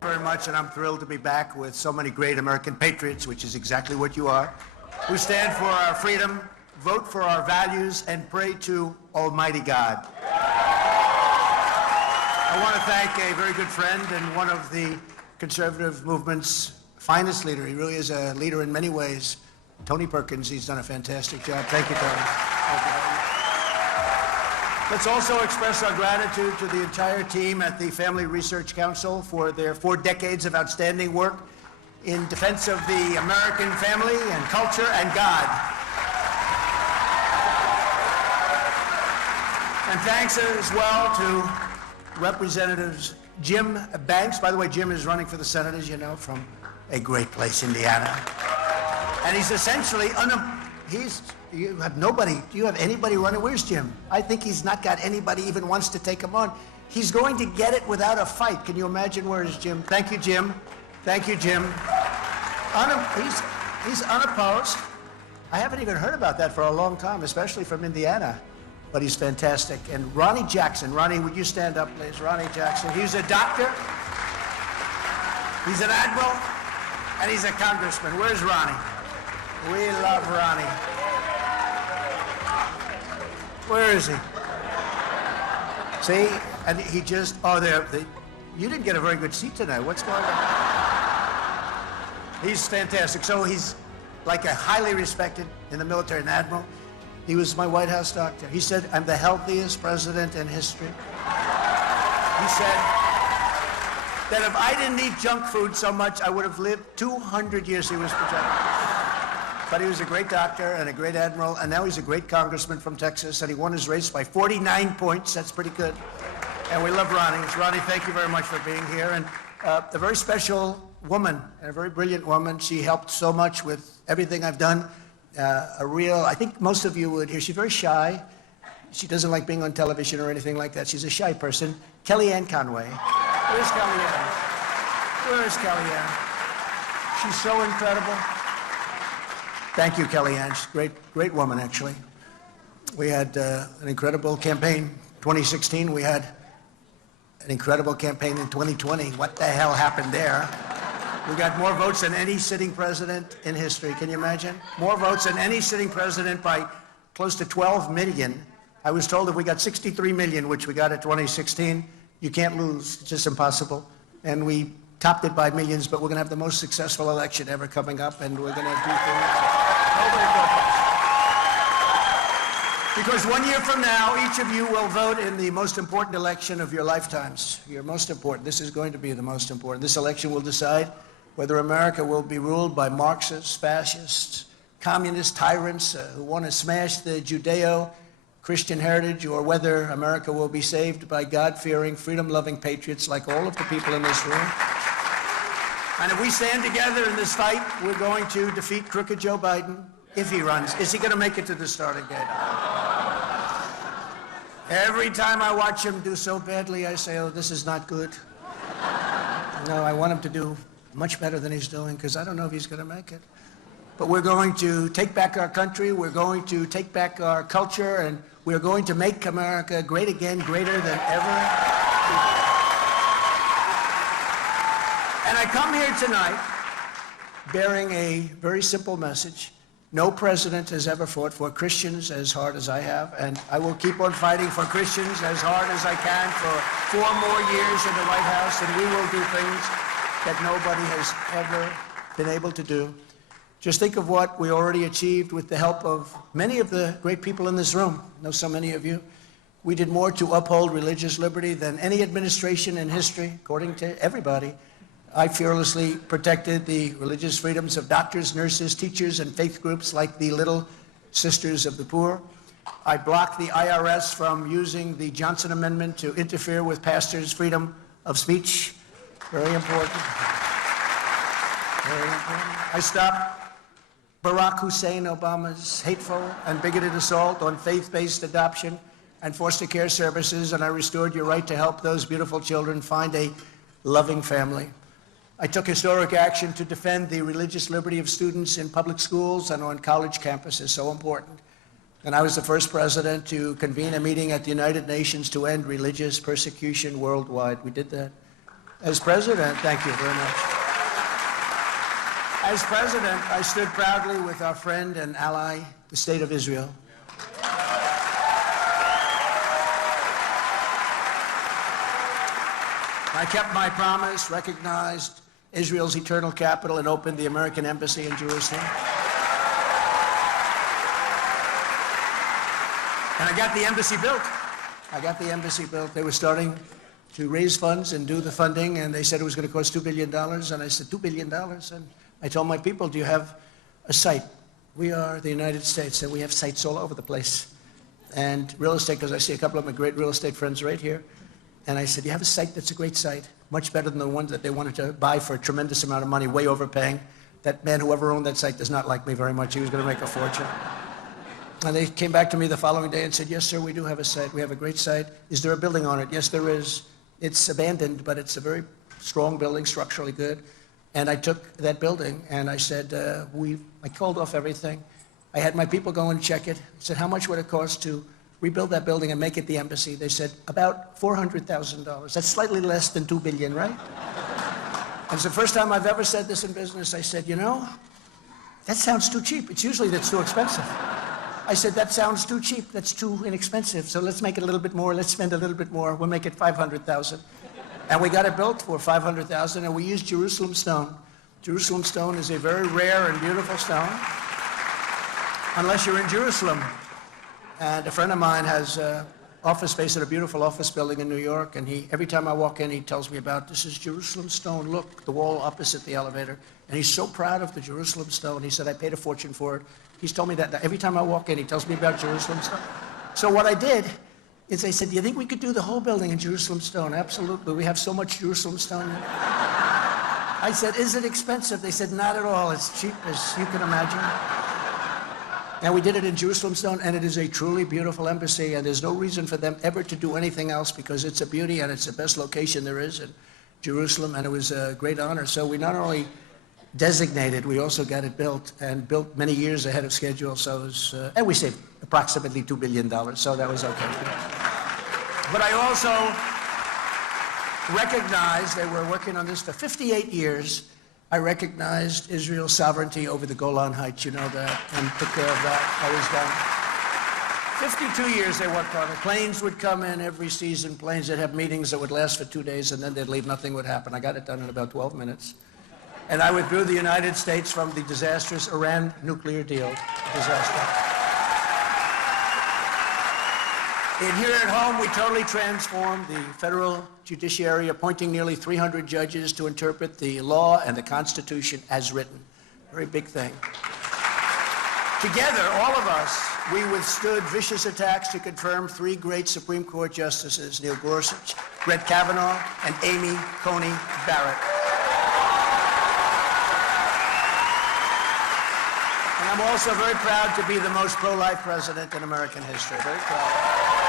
Very much, and I'm thrilled to be back with so many great American patriots, which is exactly what you are, who stand for our freedom, vote for our values, and pray to Almighty God. I want to thank a very good friend and one of the conservative movement's finest leader. He really is a leader in many ways. Tony Perkins, he's done a fantastic job. Thank you, Tony. Thank you. Let's also express our gratitude to the entire team at the Family Research Council for their 4 decades of outstanding work in defense of the American family and culture and God. And thanks as well to Representatives Jim Banks. By the way, Jim is running for the Senate, as you know, from a great place, Indiana. And he's essentially you have nobody. Do you have anybody running? Where's Jim? I think he's not got anybody even wants to take him on. He's going to get it without a fight. Can you imagine? Where is Jim? Thank you, Jim. Thank you, Jim. He's unopposed. I haven't even heard about that for a long time, especially from Indiana. But he's fantastic. And Ronnie Jackson. Ronnie, would you stand up, please? Ronnie Jackson. He's a doctor. He's an admiral. And he's a congressman. Where's Ronnie? We love Ronnie. Where is he? See? And he just, you didn't get a very good seat tonight. What's going on? He's fantastic. So he's like a highly respected in the military, an admiral. He was my White House doctor. He said, I'm the healthiest president in history. He said that if I didn't eat junk food so much, I would have lived 200 years. He was projected. But he was a great doctor and a great admiral, and now he's a great congressman from Texas, and he won his race by 49 points. That's pretty good. And we love Ronnie. Ronnie, thank you very much for being here. And a very special woman, and a very brilliant woman. She helped so much with everything I've done. I think most of you would hear, she's very shy. She doesn't like being on television or anything like that. She's a shy person. Kellyanne Conway. Where's Kellyanne? Where's Kellyanne? She's so incredible. Thank you, Kellyanne. She's a great woman, actually. We had an incredible campaign 2016. We had an incredible campaign in 2020. What the hell happened there? We got more votes than any sitting president in history. Can you imagine? More votes than any sitting president by close to 12 million. I was told if we got 63 million, which we got at 2016, you can't lose. It's just impossible. And we topped it by millions, but we're going to have the most successful election ever coming up, and we're going to do things. Because 1 year from now, each of you will vote in the most important election of your lifetimes. Your most important. This is going to be the most important. This election will decide whether America will be ruled by Marxists, fascists, communist tyrants who want to smash the Judeo-Christian heritage, or whether America will be saved by God-fearing, freedom-loving patriots like all of the people in this room. And if we stand together in this fight, we're going to defeat crooked Joe Biden if he runs. Is he going to make it to the starting gate? Every time I watch him do so badly, I say, oh, this is not good. No, I want him to do much better than he's doing, because I don't know if he's going to make it. But we're going to take back our country, we're going to take back our culture, and we're going to make America great again, greater than ever. And I come here tonight bearing a very simple message. No president has ever fought for Christians as hard as I have, and I will keep on fighting for Christians as hard as I can for 4 more years in the White House, and we will do things that nobody has ever been able to do. Just think of what we already achieved with the help of many of the great people in this room. I know so many of you. We did more to uphold religious liberty than any administration in history, according to everybody. I fearlessly protected the religious freedoms of doctors, nurses, teachers, and faith groups like the Little Sisters of the Poor. I blocked the IRS from using the Johnson Amendment to interfere with pastors' freedom of speech. Very important. Very important. I stopped Barack Hussein Obama's hateful and bigoted assault on faith-based adoption and foster care services, and I restored your right to help those beautiful children find a loving family. I took historic action to defend the religious liberty of students in public schools and on college campuses, so important. And I was the first president to convene a meeting at the United Nations to end religious persecution worldwide. We did that. As president, thank you very much. As president, I stood proudly with our friend and ally, the State of Israel. I kept my promise, recognized Israel's eternal capital, and opened the American embassy in Jerusalem. And I got the embassy built. They were starting to raise funds and do the funding, and they said it was going to cost $2 billion. And I said, $2 billion? And I told my people, do you have a site? We are the United States, and we have sites all over the place. And real estate, because I see a couple of my great real estate friends right here. And I said, you have a site that's a great site, much better than the one that they wanted to buy for a tremendous amount of money, way overpaying. That man, whoever owned that site, does not like me very much. He was going to make a fortune. And they came back to me the following day and said, yes, sir, we do have a site. We have a great site. Is there a building on it? Yes, there is. It's abandoned, but it's a very strong building, structurally good. And I took that building, and I said, I called off everything. I had my people go and check it. I said, how much would it cost to rebuild that building and make it the embassy? They said, about $400,000. That's slightly less than $2 billion, right? And it's the first time I've ever said this in business. I said, you know, that sounds too cheap. It's usually that's too expensive. I said, that sounds too cheap. That's too inexpensive. So let's make it a little bit more. Let's spend a little bit more. We'll make it $500,000. And we got it built for $500,000, and we used Jerusalem stone. Jerusalem stone is a very rare and beautiful stone, unless you're in Jerusalem. And a friend of mine has office space at a beautiful office building in New York, and every time I walk in, he tells me about, this is Jerusalem stone. Look, the wall opposite the elevator. And he's so proud of the Jerusalem stone. He said, I paid a fortune for it. He's told me that every time I walk in, he tells me about Jerusalem stone. So what I did is I said, do you think we could do the whole building in Jerusalem stone? Absolutely. We have so much Jerusalem stone. I said, is it expensive? They said, not at all. It's cheap as you can imagine. And we did it in Jerusalem stone, and it is a truly beautiful embassy, and there's no reason for them ever to do anything else because it's a beauty and it's the best location there is in Jerusalem, and it was a great honor. So we not only designated, we also got it built, and built many years ahead of schedule. So it was, and we saved approximately $2 billion, so that was okay. But I also recognized they were working on this for 58 years. I recognized Israel's sovereignty over the Golan Heights, you know that, and took care of that, always done. 52 years they worked on it. Planes would come in every season, planes that have meetings that would last for 2 days, and then they'd leave, nothing would happen. I got it done in about 12 minutes. And I withdrew the United States from the disastrous Iran nuclear deal. Disaster. And here at home, we totally transformed the federal judiciary, appointing nearly 300 judges to interpret the law and the Constitution as written. Very big thing. Together, all of us, we withstood vicious attacks to confirm 3 great Supreme Court justices, Neil Gorsuch, Brett Kavanaugh, and Amy Coney Barrett. And I'm also very proud to be the most pro-life president in American history. Very proud.